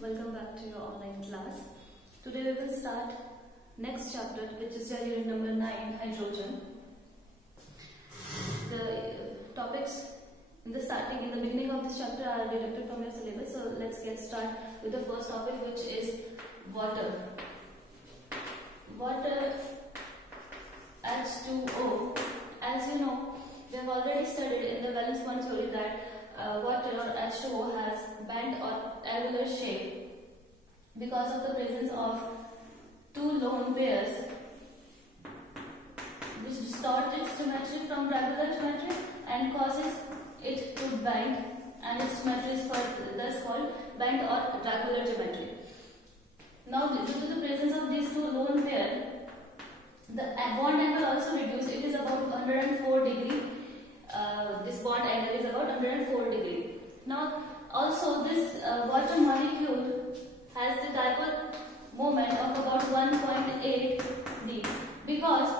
welcome back to your online class. Today we will start next chapter, which is your unit number 9, hydrogen. The topics in the beginning of this chapter are deducted from your syllabus. So let's get started with the first topic, which is water. Water, H2O. As you know, we have already studied in the valence bond theory that water or H2O has bent or angular shape because of the presence of two lone pairs which distort its symmetry from regular geometry and causes it to bend, and its symmetry is thus called bent or regular geometry. Now, due to the presence of these two lone pairs, the bond angle also reduced. It is about 104 degree. This bond angle is about 104 degree. Now, also this water molecule has the dipole moment of about 1.8 d, because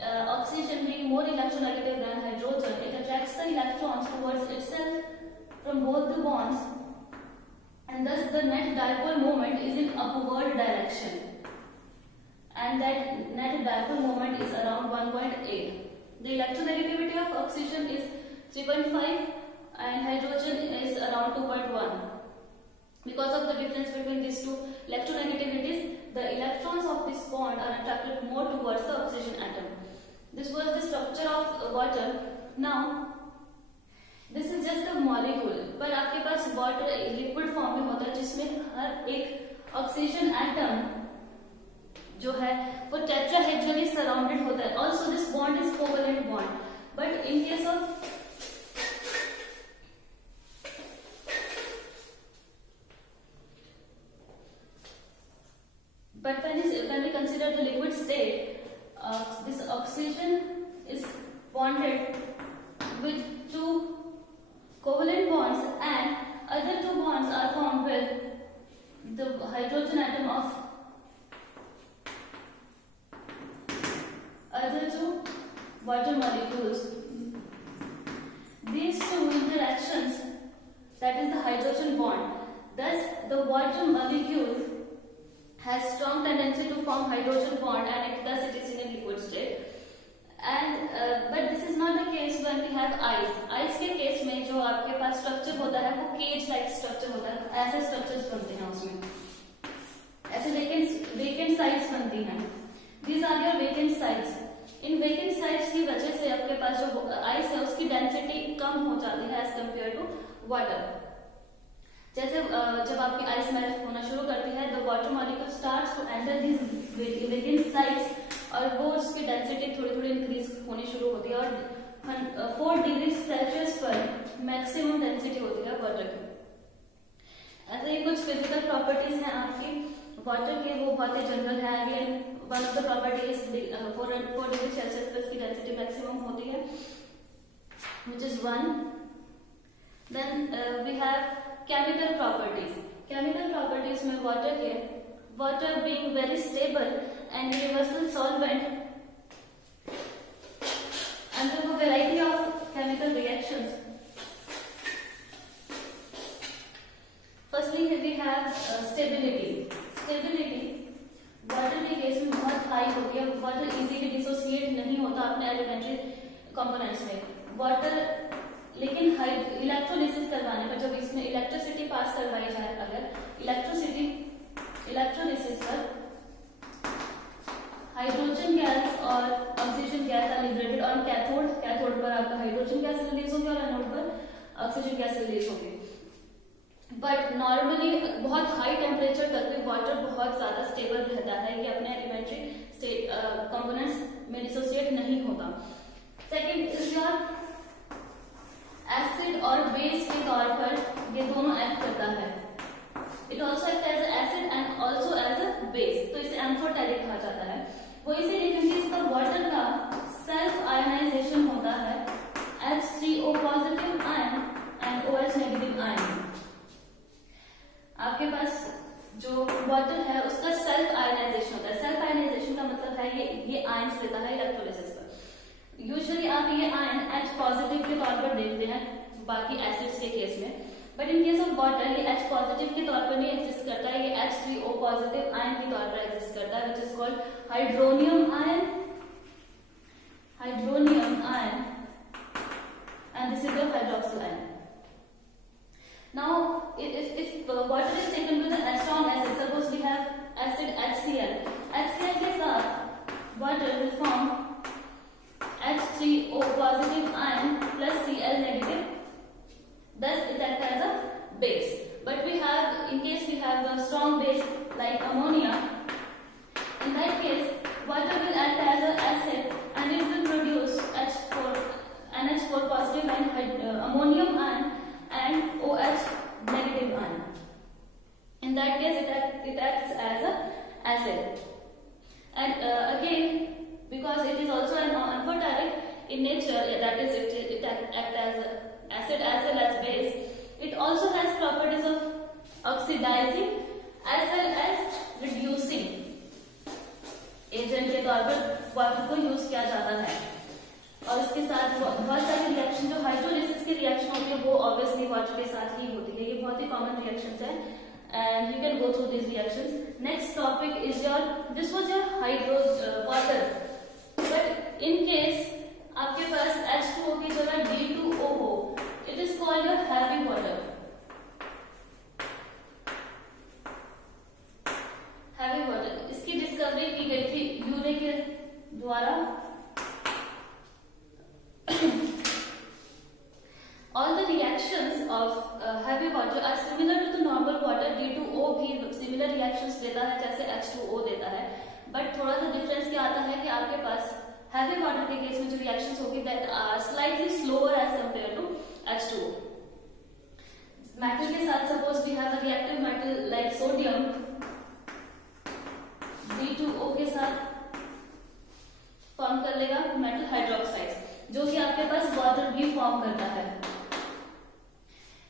oxygen being more electronegative than hydrogen, it attracts the electrons towards itself from both the bonds, and thus the net dipole moment is in upward direction, and that net dipole moment is around 1.8. The electronegativity of oxygen is 3.5 and hydrogen is around 2.1. Because of the difference between these two electronegativities, the electrons of this bond are attracted more towards the oxygen atom. This was the structure of water. Now, this is just a molecule, पर आपके पास water liquid form में होता है जिसमें हर एक oxygen atom जो है वो tetrahedrally surrounded होता है. Also, this bond is covalent bond, but in case of when we consider the liquid state, this oxygen is bonded with two covalent bonds, and other two bonds are formed with the hydrogen atom of other two water molecules. These two interactions, that is the hydrogen bond, thus the water molecule has strong tendency to form hydrogen bond, and thus it is in a liquid state. And but this is not the case when we have ice. Ice के case में जो आपके पास structure होता है वो cage like structure होता है. ऐसे स्ट्रक्चर्स बनते हैं उसमें, ऐसे वेकेंट साइट्स बनती हैं. These are your vacant sites. In vacant sites की वजह से आपके पास जो आइस है उसकी डेंसिटी कम हो जाती है एज कम्पेयर टू वाटर. जैसे जब आपकी आइस मेल्ट होना शुरू करती है, the water molecule starts to enter these vacant sites, और वो उसकी डेंसिटी थोड़ी थोड़ी इंक्रीज होनी शुरू होती है, और 4 डिग्री सेल्सियस पर मैक्सिमम डेंसिटी होती है वाटर की. ऐसे ही कुछ फिजिकल प्रॉपर्टीज हैं आपकी वाटर के, वो बहुत ही जनरल है. Again one of the property is 4 degree Celsius पर इसकी डेंसिटी मैक्सिमम होती है, which is 1. Then we have chemical properties. Chemical properties में water being very stable and universal solvent under a variety of chemical reactions. Firstly, we have stability. Stability water के case में बहुत high होती है. Water easily dissociate नहीं होता अपने elementary components में. Water लेकिन इलेक्ट्रोलिसिस करवाने पर, जब इसमें इलेक्ट्रिसिटी पास करवाई जाए, अगर इलेक्ट्रोलिसिस पर हाइड्रोजन गैस और oxygen gas are liberated on cathode पर आपका हाइड्रोजन गैस रिलीज होगी और एनोड पर ऑक्सीजन गैस रिलीज होगी. बट नॉर्मली बहुत हाई टेम्परेचर तक भी वाटर बहुत ज्यादा स्टेबल रहता है, ये अपने एलिमेंट्री कंपोनेंट्स में डिसोसिएट नहीं होता. सेकेंड इज योर एसिड और बेस के तौर पर ये दोनों एक्ट करता है. It also act as acid and also as a base, तो इसे एम्फोटेरिक कहा जाता है. वो इसीलिए क्योंकि इसका वाटर का सेल्फ आयनाइजेशन होता है H3O positive ion and OH negative ion. आपके पास जो वाटर है उसका सेल्फ आयनाइजेशन होता है. सेल्फ आयनाइजेशन का मतलब है ये आयन्स लेता है इलेक्ट्रोलिसिस पर. यूजुअली आप ये आयन H पॉजिटिव के तौर पर देखते हैं बाकी एसिड्स के केस में, but in case of water ये H पॉजिटिव के तौर पर नहीं एग्जिस्ट पॉजिटिव आयन के तौर पर एग्जिस्ट करता है, which is called hydronium ion, and this is your hydroxyl ion. Now, if water is taken with a strong acid, suppose we have acid HCl. HCl के साथ water will form H3O positive ion plus Cl negative. Thus, it acts as a base. But we have, in case we have a strong base like ammonia, in that case, water will act as an acid and it will produce NH4 positive ion, ammonium ion and OH negative ion. In that case, it acts as an acid. And again, because it is also an amphoteric in nature, that is, it acts as an acid as well as base. It also has properties of oxidizing as well as reducing agent के तौर पर water को use किया जाता है। और इसके साथ बहुत सारी रिएक्शन जो हाइड्रोलिसिस की रिएक्शन होती है वो ऑब्वियसली वाटर के साथ ही होती है। ये बहुत ही कॉमन रिएक्शंस है and you can go through this reactions. Next topic is your, this was your hydro water, but in case आपके पास H2O की जगह D2O हो, it is called your heavy water. Heavy water, इसकी discovery की गई थी यूरे के द्वारा। All the reactions of heavy water are similar to the normal water. D2O भी similar reactions देता है जैसे H2O देता है, बट थोड़ा सा डिफरेंस क्या आता है कि आपके पास heavy water के केस में जो reactions होगी that are slightly slower as compared to H2O. Metal के साथ suppose we have a reactive metal like sodium, D2O के साथ फॉर्म कर लेगा मेटल हाइड्रोक्साइड, जो कि आपके पास वाटर भी फॉर्म करता है।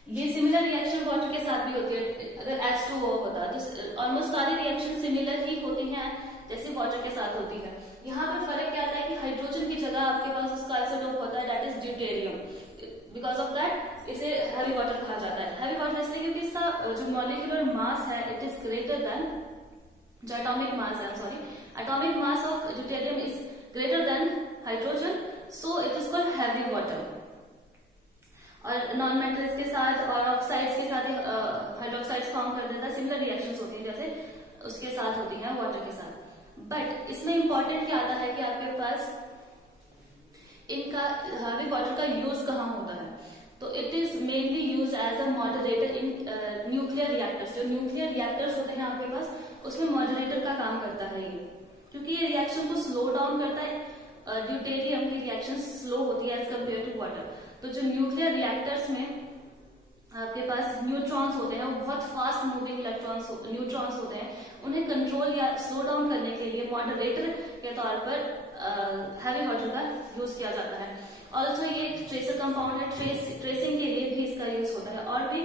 ये सिमिलर रिएक्शन वाटर के साथ भी होती है। अगर H2O होता तो ऑलमोस्ट सारी रिएक्शन सिमिलर ही होती हैं जैसे वाटर के साथ होती है। यहाँ पे फर्क क्या आता है कि हाइड्रोजन की जगह आपके पास उसका आइसोटोप होता है, that is deuterium. Because of that इसे हैवी वाटर कहा जाता है। हैवी वाटर इसलिए क्योंकि इसका जो मॉलिक्यूलर मास है इट इज ग्रेटर देन जो atomic mass of deuterium is greater than hydrogen, so it is called heavy water. और नॉन मेटल्स के साथ और ऑक्साइड्स के साथ हाइड्रोक्साइड्स फॉर्म कर देता है। सिमिलर रिएक्शंस होती है जैसे उसके साथ होती है वाटर के साथ। बट इसमें इंपॉर्टेंट क्या आता है कि आपके पास इनका हैवी वाटर का यूज कहाँ होता है, तो it is mainly use as a moderator in nuclear reactors. जो न्यूक्लियर रिएक्टर्स होते हैं आपके पास उसमें मॉडरेटर का काम करता है ये, क्योंकि ये रिएक्शन को स्लो डाउन करता है। ड्यूटेरियम की रिएक्शन स्लो होती है एज कम्पेयर टू वाटर। तो जो न्यूक्लियर रिएक्टर्स में आपके पास न्यूट्रॉन्स होते हैं, वो बहुत फास्ट मूविंग न्यूट्रॉन्स होते हैं, उन्हें कंट्रोल या स्लो डाउन करने के लिए मॉडरेटर के तौर पर हैवी वाटर का यूज किया जाता है। ऑल्सो ये एक ट्रेसर कंपाउंड है, ट्रेसिंग के लिए भी इसका यूज होता है, और भी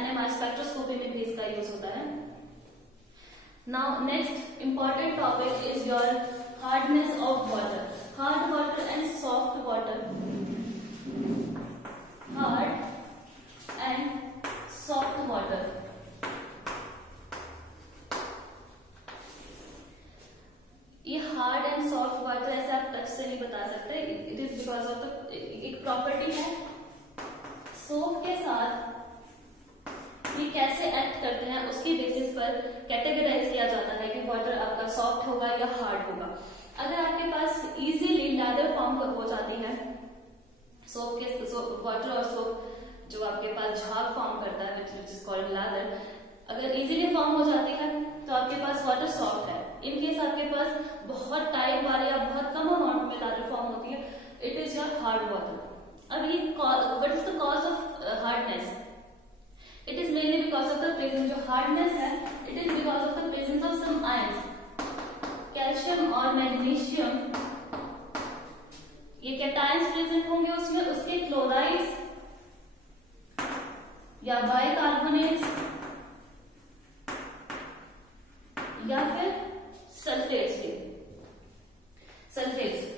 NMR स्पेक्ट्रोस्कोपी में भी इसका यूज होता है। Now next important topic is your hardness of water. Hard water and soft water. Hard and soft water. ये हार्ड एंड सॉफ्ट वाटर ऐसे आप टच से नहीं बता सकते। It is because of the एक प्रॉपर्टी है सोप के साथ ये कैसे एक्ट करते हैं उसकी बेसिस पर कैटेगराइज किया जाता है कि वाटर आपका सॉफ्ट होगा या हार्ड होगा। अगर आपके पास इजीली लैदर फॉर्म हो जाती है वाटर और सोप जो आपके पास झाग फॉर्म करता है विच इज कॉल्ड लैदर, अगर इजीली फॉर्म हो जाती है तो आपके पास वाटर सॉफ्ट है। इन केस आपके पास बहुत टाइम वाले या बहुत कम अमाउंट में लैदर फॉर्म होती है, it is your hard water. अब ये what is the cause of hardness? It is mainly because of the presence, जो hardness है, it is because of the presence of some ions, calcium और magnesium। ये cations present होंगे उसमें, उसके chlorides या बाइकार्बोनेट्स या फिर सल्फेट्स भी। सल्फेट्स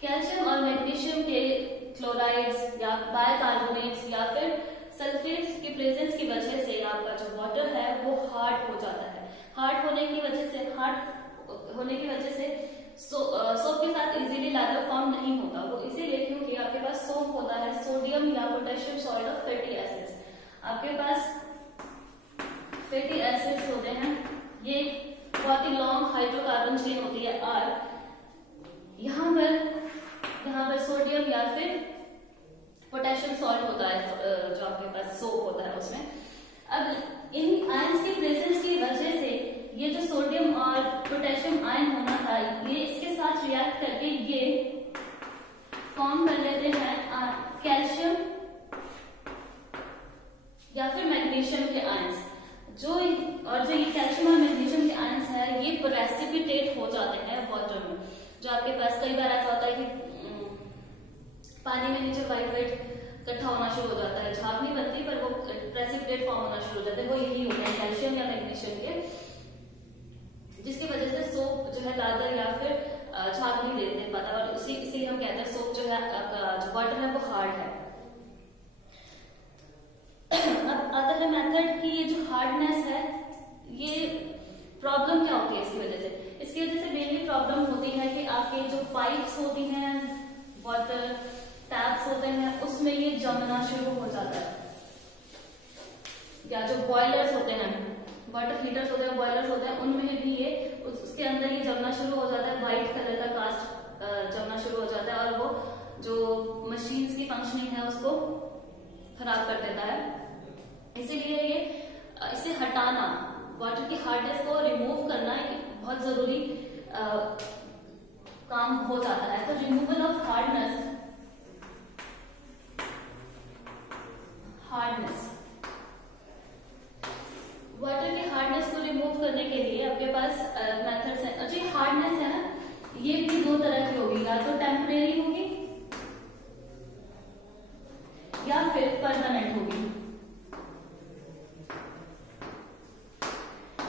कैल्शियम और मैग्नीशियम के क्लोराइड्स या बाइकार्बोनेट्स या फिर सल्फेट्स की प्रेजेंस की वजह आपका जो वाटर है वो हार्ड हो जाता है। हार्ड होने की वजह से सोप के साथ इजीली लादर फॉर्म नहीं होगा। वो इसीलिए क्योंकि आपके पास सोप होता है सोडियम या potassium salt of fatty acids. आपके पास फैटी एसिड्स होते हैं, ये बहुत ही लॉन्ग हाइड्रोकार्बन चेन होती है R। यहाँ पर सोडियम या फिर पोटेशियम सॉल्ट होता है, जो आपके पास सोप होता है उसमें। अब इन आयंस की प्रेजेंस की वजह से ये जो सोडियम और पोटेशियम आयन होना था, ये इसके साथ रिएक्ट करके ये फॉर्म कर लेते हैं कैल्शियम या फिर मैग्नीशियम के आयंस। जो ये कैल्शियम और मैग्नीशियम के आयंस है, ये प्रेसिपिटेट हो जाते हैं वाटर में। जो आपके पास कई बार ऐसा होता है कि पानी में नीचे व्हाइट इकट्ठा होना शुरू हो जाता है, झाग नहीं बनती पर वो प्रेसिपिटेट फॉर्म होना शुरू हो जाता है, वो यही होता है कैल्शियम या मैग्नीशियम के, जिसकी वजह से सोप जो है लादर या फिर झाग नहीं दे पाता, और इसीलिए हम कहते हैं सोप जो है जो वाटर है वो हार्ड है। अब आता है मेथड कि ये जो हार्डनेस है, ये प्रॉब्लम क्या होती है इसकी वजह से। इसकी वजह से मेनली प्रॉब्लम होती है कि आपके जो पाइप्स होती हैं, वाटर टैप्स होते हैं, उसमें ये जमना शुरू हो जाता है, या जो बॉयलर्स होते हैं, वाटर हीटर्स होते हैं, बॉयलर्स होते हैं, उनमें भी ये उसके अंदर ये जमना शुरू हो जाता है, व्हाइट कलर का कास्ट जमना शुरू हो जाता है, और वो जो मशीन्स की फंक्शनिंग है उसको खराब कर देता है। इसीलिए ये इसे हटाना, वाटर की हार्डनेस को रिमूव करना बहुत जरूरी काम हो जाता है। तो रिमूवल ऑफ हार्डनेस वाटर की हार्डनेस को रिमूव करने के लिए आपके पास मेथड्स हैं। और जो हार्डनेस है ना, ये भी दो तरह की होगी, या तो टेम्परेरी होगी या फिर परमानेंट होगी।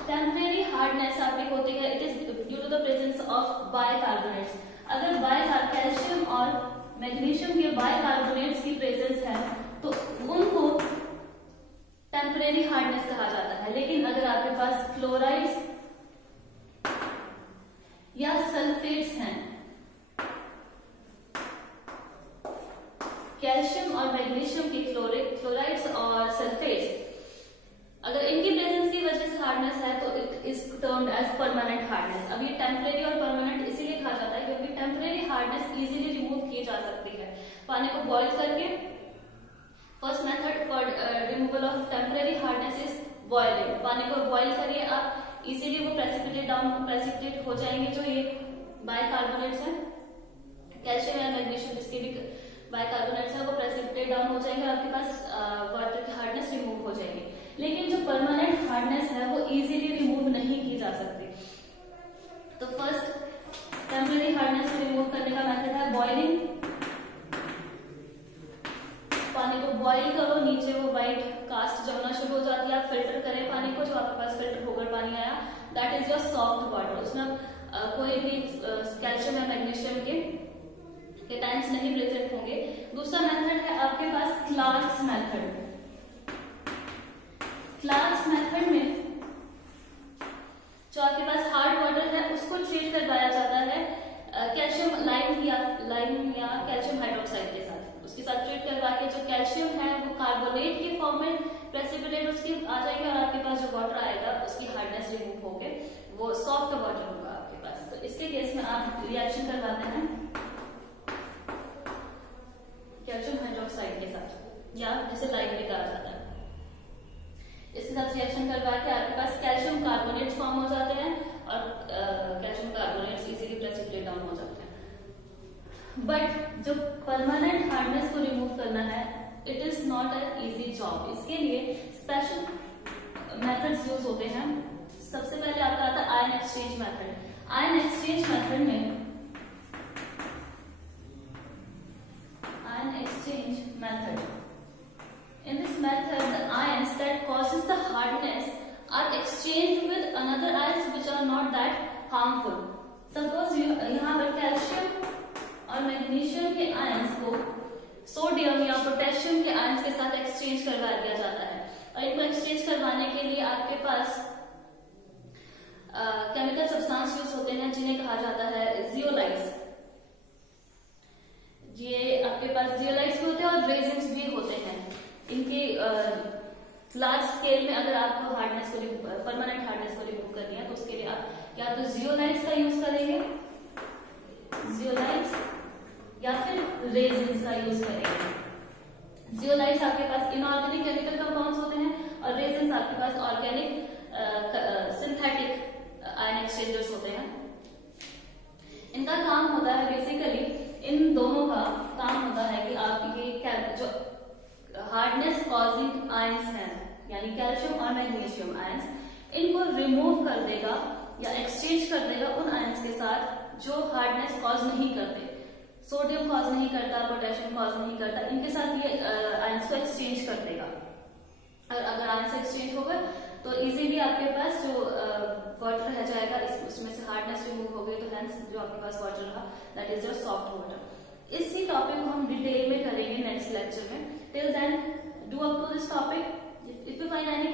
टेम्परेरी हार्डनेस आपकी होती है, it is due to the presence of bicarbonates. अगर कैल्शियम और मैग्नीशियम के बाइकार्बोनेट्स की प्रेजेंस है तो उनको टेम्परेरी हार्डनेस कहा जाता है। लेकिन अगर आपके पास क्लोराइड्स या सल्फेट्स हैं, कैल्शियम और मैग्नीशियम के क्लोराइड्स और सल्फेट्स, अगर इनकी प्रेजेंस की वजह से हार्डनेस है तो it is termed as permanent hardness. अब ये टेम्परेरी और परमानेंट इसीलिए कहा जाता है क्योंकि टेम्परेरी हार्डनेस इजीली रिमूव की जा सकती है पानी को बॉईल करके। First method for removal of temporary hardness is boiling. पानी को बॉईल करिए आप, इजीली वो प्रेसिपिटेट हो जाएंगे। जो ये बाइकार्बोनेट्स हैं, कैल्शियम या मैग्नीशियम जिसके भी बाइकार्बोनेट्स है, वो प्रेसिपिटेट डाउन हो जाएंगे, आपके पास वाटर की हार्डनेस रिमूव हो जाएगी। लेकिन जो परमानेंट हार्डनेस है वो इजीली रिमूव नहीं की जा सकती। तो फर्स्ट टेम्परेरी हार्डनेस को रिमूव करने का मेथड है बॉइलिंग। पानी को बॉईल करो, नीचे वो व्हाइट कास्ट जमना शुरू हो जाती है। आप फिल्टर करें पानी को, जो आपके पास फिल्टर होकर पानी आया, that is your soft water. उसमें कोई भी कैल्शियम या मैग्नीशियम के केटायंस नहीं प्रेजेंट होंगे। दूसरा मेथड है आपके पास क्लार्क्स मेथड। क्लार्क्स मेथड में जो आपके पास हार्ड वाटर है उसको ट्रीट करवाया जाता है कैल्शियम लाइम या कैल्शियम हाइड्रोक्साइड के साथ। उसके साथ ट्रीट करवा के जो कैल्शियम है वो कार्बोनेट के फॉर्म में प्रेसिपिटेट उसके आ जाएंगे, और आपके पास जो वाटर आएगा उसकी हार्डनेस रिमूव होके वो सॉफ्ट वाटर होगा आपके पास। तो इसके केस में आप रिएक्शन करवाते हैं कैल्शियम हाइड्रोक्साइड के साथ, या जिसे लाइम भी कहा जाता है। इसके साथ रिएक्शन करवा के आपके पास कैल्शियम कार्बोनेट्स फॉर्म हो जाते हैं, और calcium carbonates easily precipitate down हो जाते हैं। बट जो परमानेंट हार्डनेस को रिमूव करना है, it is not an easy job. इसके लिए स्पेशल मेथड्स यूज होते हैं। सबसे पहले आपका आता है ion exchange method. Ion exchange method में in this method the ions that causes the hardness are exchanged with another ions which are not that harmful. Suppose यहाँ पर कैल्शियम और मैग्नीशियम के आयंस को सोडियम या पोटेशियम के ions के साथ एक्सचेंज करवा दिया जाता है, और इनको एक्सचेंज करवाने के लिए आपके पास केमिकल सब्सटेंस यूज होते हैं जिन्हें कहा जाता है जियोलाइट्स। ये आपके पास जियोलाइट्स भी होते हैं और रेजिन्स भी होते हैं। इनके लार्ज स्केल में अगर आपको हार्डनेस को परमानेंट हार्डनेस को रिमूव करनी है तो उसके लिए आप या तो जियोलाइट्स का यूज करेंगे, जियोलाइट्स, या फिर रेजिन्स का यूज करेंगे। जियोलाइट्स आपके पास इनऑर्गेनिक केमिकल कंपाउंड्स होते हैं और रेजिन्स आपके पास ऑर्गेनिक सिंथेटिक आयन एक्सचेंजर्स होते हैं। इनका काम होता है बेसिकली, इन दोनों का काम होता है कि आपके जो हार्डनेस कॉजिंग आयंस हैं यानी कैल्शियम और मैग्नीशियम आयंस, इनको रिमूव कर देगा या एक्सचेंज कर देगा उन आयंस के साथ जो हार्डनेस कॉज नहीं करते। सोडियम कॉज नहीं करता, पोटेशियम कॉज नहीं करता, इनके साथ ये आयंस को एक्सचेंज कर देगा। और अगर आयंस एक्सचेंज होगा तो इजीली आपके पास जो वाटर रह जाएगा उसमें से हार्डनेस रिमूव हो गई, तो हेंस जो आपके पास वाटर रहा that is your soft water. इसी टॉपिक को हम डिटेल में करेंगे नेक्स्ट लेक्चर में। Till then do up to this topic. If you find any